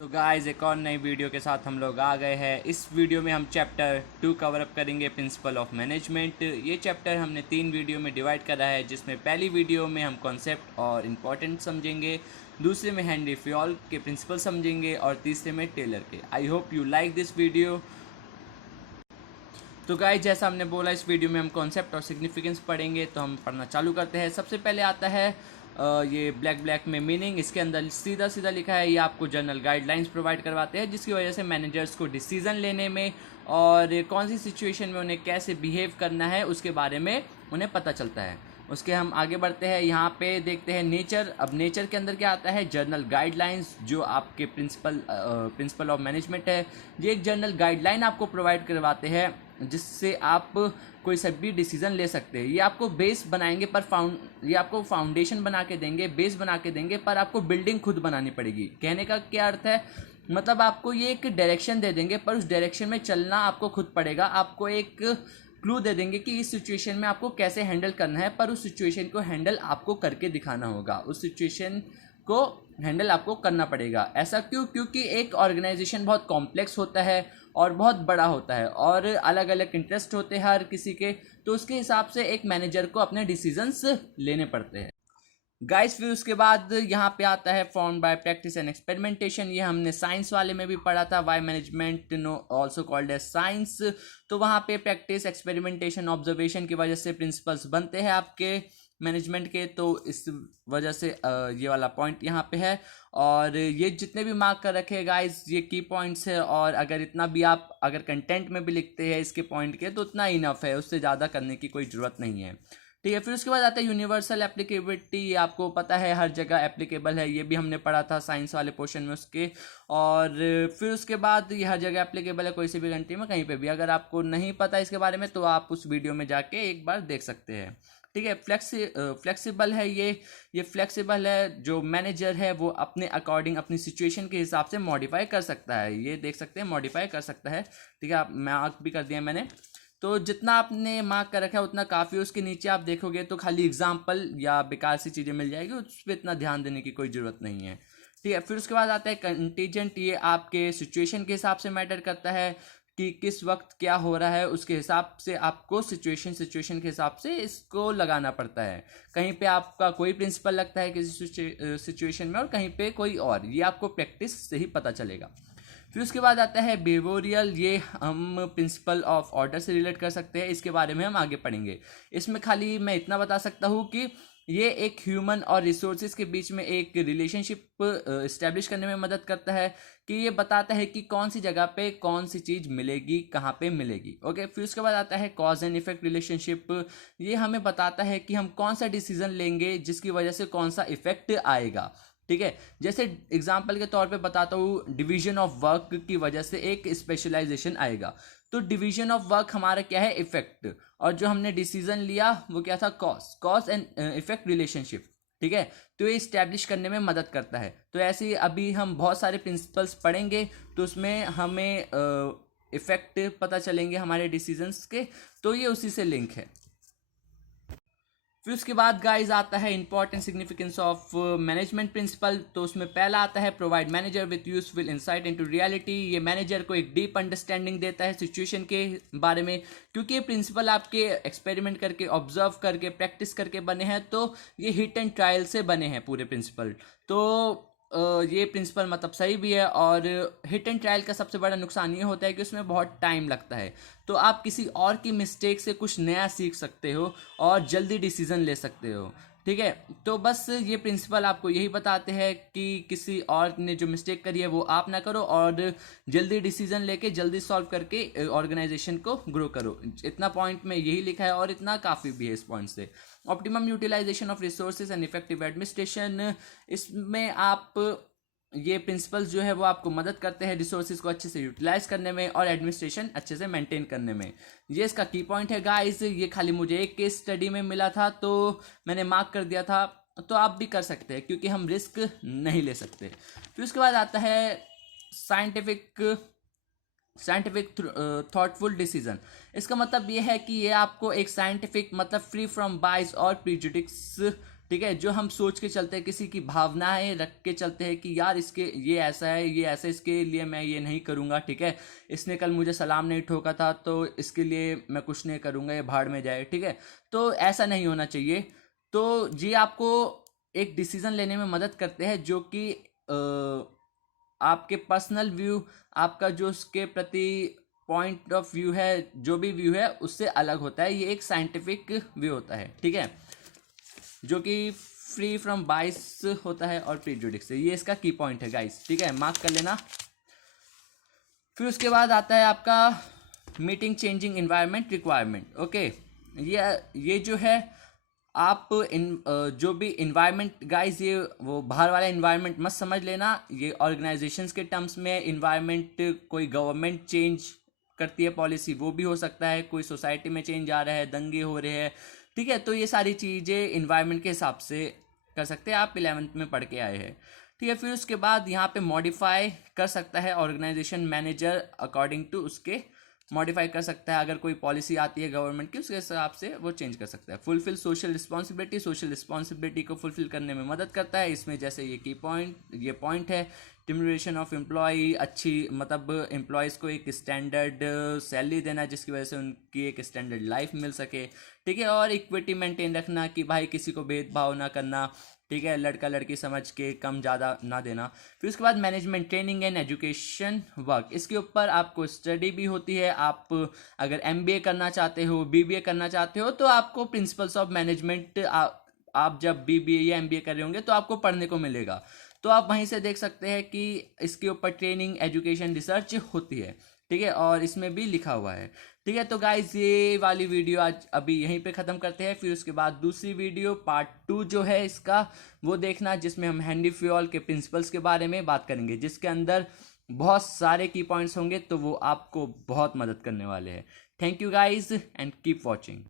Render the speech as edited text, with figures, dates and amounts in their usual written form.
तो गाइस एक और नई वीडियो के साथ हम लोग आ गए हैं। इस वीडियो में हम चैप्टर 2 कवर अप करेंगे, प्रिंसिपल ऑफ मैनेजमेंट। ये चैप्टर हमने 3 वीडियो में डिवाइड करा है, जिसमें पहली वीडियो में हम कॉन्सेप्ट और इम्पोर्टेंट समझेंगे, दूसरे में हेनरी फ्योल के प्रिंसिपल समझेंगे और तीसरे में टेलर के। I hope you like this video. तो गाइस जैसा हमने बोला, इस वीडियो में हम कॉन्सेप्ट और सिग्निफिकेंस पढ़ेंगे, तो हम पढ़ना चालू करते हैं। सबसे पहले आता है ये ब्लैक में मीनिंग। इसके अंदर सीधा सीधा लिखा है, ये आपको जनरल गाइडलाइंस प्रोवाइड करवाते हैं, जिसकी वजह से मैनेजर्स को डिसीजन लेने में और कौन सी सिचुएशन में उन्हें कैसे बिहेव करना है उसके बारे में उन्हें पता चलता है। उसके हम आगे बढ़ते हैं, यहाँ पे देखते हैं नेचर। अब नेचर के अंदर क्या आता है, जर्नल गाइडलाइंस, जो आपके प्रिंसिपल ऑफ मैनेजमेंट है। ये एक जर्नल गाइडलाइन आपको प्रोवाइड करवाते हैं, जिससे आप कोई सा भी डिसीजन ले सकते हैं। ये आपको बेस बनाएंगे, पर ये आपको फाउंडेशन बना के देंगे, बेस बना के देंगे, पर आपको बिल्डिंग खुद बनानी पड़ेगी। कहने का क्या अर्थ है, मतलब आपको ये एक डायरेक्शन दे देंगे, पर उस डायरेक्शन में चलना आपको खुद पड़ेगा। आपको एक क्लू दे देंगे कि इस सिचुएशन में आपको कैसे हैंडल करना है, पर उस सिचुएशन को हैंडल आपको करके दिखाना होगा। उस सिचुएशन को हैंडल आपको करना पड़ेगा। ऐसा क्यों? क्योंकि एक ऑर्गेनाइजेशन बहुत कॉम्प्लेक्स होता है और बहुत बड़ा होता है, और अलग अलग इंटरेस्ट होते हैं हर किसी के, तो उसके हिसाब से एक मैनेजर को अपने डिसीजंस लेने पड़ते हैं। गाइस फिर उसके बाद यहाँ पे आता है form by practice and experimentation. ये हमने साइंस वाले में भी पढ़ा था, why management no also called as science. तो वहाँ पे प्रैक्टिस, एक्सपेरिमेंटेशन, ऑब्जर्वेशन की वजह से प्रिंसिपल्स बनते हैं आपके मैनेजमेंट के। तो इस वजह से ये वाला पॉइंट यहाँ पे है, और ये जितने भी मार्क कर रखे गाइस, ये की पॉइंट्स है। और अगर इतना भी आप अगर कंटेंट में भी लिखते हैं इसके पॉइंट के, तो उतना इनफ है, उससे ज़्यादा करने की कोई ज़रूरत नहीं है। ठीक है, फिर उसके बाद आता है यूनिवर्सल एप्लीकेबिलिटी। ये आपको पता है हर जगह एप्लीकेबल है, ये भी हमने पढ़ा था साइंस वाले पोर्शन में उसके। और फिर उसके बाद ये हर जगह एप्लीकेबल है, कोई सी भी कंट्री में कहीं पे भी। अगर आपको नहीं पता इसके बारे में, तो आप उस वीडियो में जाके एक बार देख सकते हैं। ठीक है, फ्लेक्सिबल है ये फ्लेक्सिबल है। जो मैनेजर है वो अपने अकॉर्डिंग, अपनी सिचुएशन के हिसाब से मॉडिफाई कर सकता है। ये देख सकते हैं, मॉडिफाई कर सकता है। ठीक है, आप मार्क भी कर दिया मैंने। तो जितना आपने मार्क कर रखा है उतना काफ़ी। उसके नीचे आप देखोगे तो खाली एग्जाम्पल या बेकार सी चीज़ें मिल जाएगी, उस पर इतना ध्यान देने की कोई ज़रूरत नहीं है। ठीक है, फिर उसके बाद आता है कंटीजेंट। ये आपके सिचुएशन के हिसाब से मैटर करता है कि किस वक्त क्या हो रहा है, उसके हिसाब से आपको सिचुएशन के हिसाब से इसको लगाना पड़ता है। कहीं पे आपका कोई प्रिंसिपल लगता है किसी सिचुएशन में, और कहीं पे कोई और। ये आपको प्रैक्टिस से ही पता चलेगा। फिर उसके बाद आता है बिहेवियरल। ये हम प्रिंसिपल ऑफ ऑर्डर से रिलेट कर सकते हैं, इसके बारे में हम आगे पढ़ेंगे। इसमें खाली मैं इतना बता सकता हूँ कि ये एक ह्यूमन और रिसोर्सेज के बीच में एक रिलेशनशिप इस्टेब्लिश करने में मदद करता है, कि ये बताता है कि कौन सी जगह पे कौन सी चीज़ मिलेगी, कहाँ पे मिलेगी। ओके, फिर उसके बाद आता है कॉज एंड इफेक्ट रिलेशनशिप। ये हमें बताता है कि हम कौन सा डिसीजन लेंगे जिसकी वजह से कौन सा इफेक्ट आएगा। ठीक है, जैसे एग्जाम्पल के तौर पे बताता हूँ, डिवीजन ऑफ वर्क की वजह से एक स्पेशलाइजेशन आएगा। तो डिवीजन ऑफ वर्क हमारा क्या है, इफेक्ट, और जो हमने डिसीजन लिया वो क्या था, कॉज एंड इफेक्ट रिलेशनशिप। ठीक है, तो ये इस्टेब्लिश करने में मदद करता है। तो ऐसे ही अभी हम बहुत सारे प्रिंसिपल्स पढ़ेंगे, तो उसमें हमें इफेक्ट पता चलेंगे हमारे डिसीजंस के, तो ये उसी से लिंक है। फिर उसके बाद गाइज आता है important significance of management principle. तो उसमें पहला आता है provide manager with useful insight into reality. ये मैनेजर को एक डीप अंडरस्टैंडिंग देता है सिचुएशन के बारे में, क्योंकि ये प्रिंसिपल आपके एक्सपेरिमेंट करके, ऑब्जर्व करके, प्रैक्टिस करके बने हैं। तो ये हिट एंड ट्रायल से बने हैं पूरे प्रिंसिपल। तो ये प्रिंसिपल मतलब सही भी है। और हिट एंड ट्रायल का सबसे बड़ा नुकसान ये होता है कि उसमें बहुत टाइम लगता है। तो आप किसी और की मिस्टेक से कुछ नया सीख सकते हो और जल्दी डिसीजन ले सकते हो। ठीक है, तो बस ये प्रिंसिपल आपको यही बताते हैं कि किसी और ने जो मिस्टेक करी है वो आप ना करो, और जल्दी डिसीजन लेके जल्दी सॉल्व करके ऑर्गेनाइजेशन को ग्रो करो। इतना पॉइंट में यही लिखा है, और इतना काफ़ी भी है इस पॉइंट से। Optimum utilization of resources and effective administration. इसमें आप ये प्रिंसिपल्स जो है वो आपको मदद करते हैं रिसोर्सेज को अच्छे से यूटिलाइज करने में और एडमिनिस्ट्रेशन अच्छे से मेंटेन करने में। ये इसका की पॉइंट है गाइस। ये खाली मुझे एक केस स्टडी में मिला था, तो मैंने मार्क कर दिया था। तो आप भी कर सकते हैं, क्योंकि हम रिस्क नहीं ले सकते। फिर उसके बाद आता है साइंटिफिक थॉटफुल डिसीजन। इसका मतलब ये है कि ये आपको एक साइंटिफिक, मतलब फ्री फ्रॉम बाइस और प्रीजुडिक्स ठीक है, जो हम सोच के चलते हैं, किसी की भावनाएं रख के चलते हैं कि यार इसके ये ऐसा है, ये ऐसा, इसके लिए मैं ये नहीं करूँगा, ठीक है, इसने कल मुझे सलाम नहीं ठोका था तो इसके लिए मैं कुछ नहीं करूँगा, ये भाड़ में जाए, ठीक है। तो ऐसा नहीं होना चाहिए। तो ये आपको एक डिसीजन लेने में मदद करते हैं जो कि आपके पर्सनल व्यू, आपका जो उसके प्रति पॉइंट ऑफ व्यू है, जो भी व्यू है उससे अलग होता है। ये एक साइंटिफिक व्यू होता है, ठीक है, जो कि फ्री फ्रॉम बाइस होता है और प्रीजुडिक्स से। ये इसका की पॉइंट है गाइस, ठीक है, मार्क कर लेना। फिर उसके बाद आता है आपका meeting changing environment requirement. Okay, ये जो है आप जो भी इन्वायरमेंट गाइस, ये वो बाहर वाला इन्वायरमेंट मत समझ लेना। ये ऑर्गेनाइजेशंस के टर्म्स में इन्वायरमेंट, कोई गवर्नमेंट चेंज करती है पॉलिसी, वो भी हो सकता है, कोई सोसाइटी में चेंज आ रहा है, दंगे हो रहे हैं, ठीक है, तो ये सारी चीज़ें इन्वायरमेंट के हिसाब से कर सकते हैं। आप 11th में पढ़ के आए हैं, ठीक है। फिर उसके बाद यहाँ पे मॉडिफाई कर सकता है ऑर्गेनाइजेशन मैनेजर, अकॉर्डिंग टू उसके मॉडिफाई कर सकता है। अगर कोई पॉलिसी आती है गवर्नमेंट की, उसके हिसाब से वो चेंज कर सकता है। Fulfil social responsibility, social responsibility को फुलफिल करने में मदद करता है। इसमें जैसे ये की पॉइंट, ये पॉइंट है स्टिमुलेशन ऑफ एम्प्लॉय, अच्छी मतलब एम्प्लॉयज़ को एक स्टैंडर्ड सैलरी देना जिसकी वजह से उनकी एक स्टैंडर्ड लाइफ मिल सके, ठीक है। और इक्विटी मेंटेन रखना कि भाई किसी को भेदभाव ना करना, ठीक है, लड़का लड़की समझ के कम ज़्यादा ना देना। फिर उसके बाद management training and education work, इसके ऊपर आपको स्टडी भी होती है। आप अगर MBA करना चाहते हो, BBA करना चाहते हो, तो आपको प्रिंसिपल्स ऑफ मैनेजमेंट, आप जब BBA या MBA कर रहे होंगे तो आपको पढ़ने को मिलेगा। तो आप वहीं से देख सकते हैं कि इसके ऊपर ट्रेनिंग, एजुकेशन, रिसर्च होती है, ठीक है, और इसमें भी लिखा हुआ है, ठीक है। तो गाइज ये वाली वीडियो आज अभी यहीं पे ख़त्म करते हैं। फिर उसके बाद दूसरी वीडियो पार्ट 2 जो है इसका, वो देखना, जिसमें हम हैंडी फ्यूल के प्रिंसिपल्स के बारे में बात करेंगे, जिसके अंदर बहुत सारे की पॉइंट्स होंगे, तो वो आपको बहुत मदद करने वाले हैं। Thank you guys and keep watching.